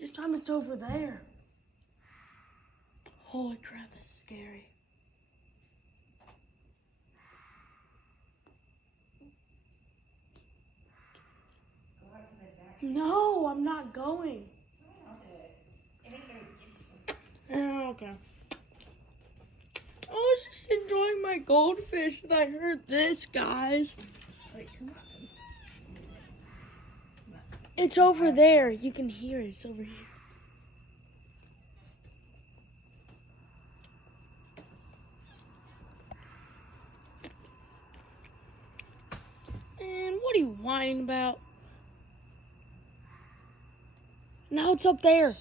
This time it's over there. Holy crap, that's scary. Go out to the deck. No, I'm not going. It ain't gonna get you. Oh, okay. I was just enjoying my goldfish and I heard this, guys. Wait, come on. It's over there. You can hear it. It's over here. And what are you whining about? Now it's up there.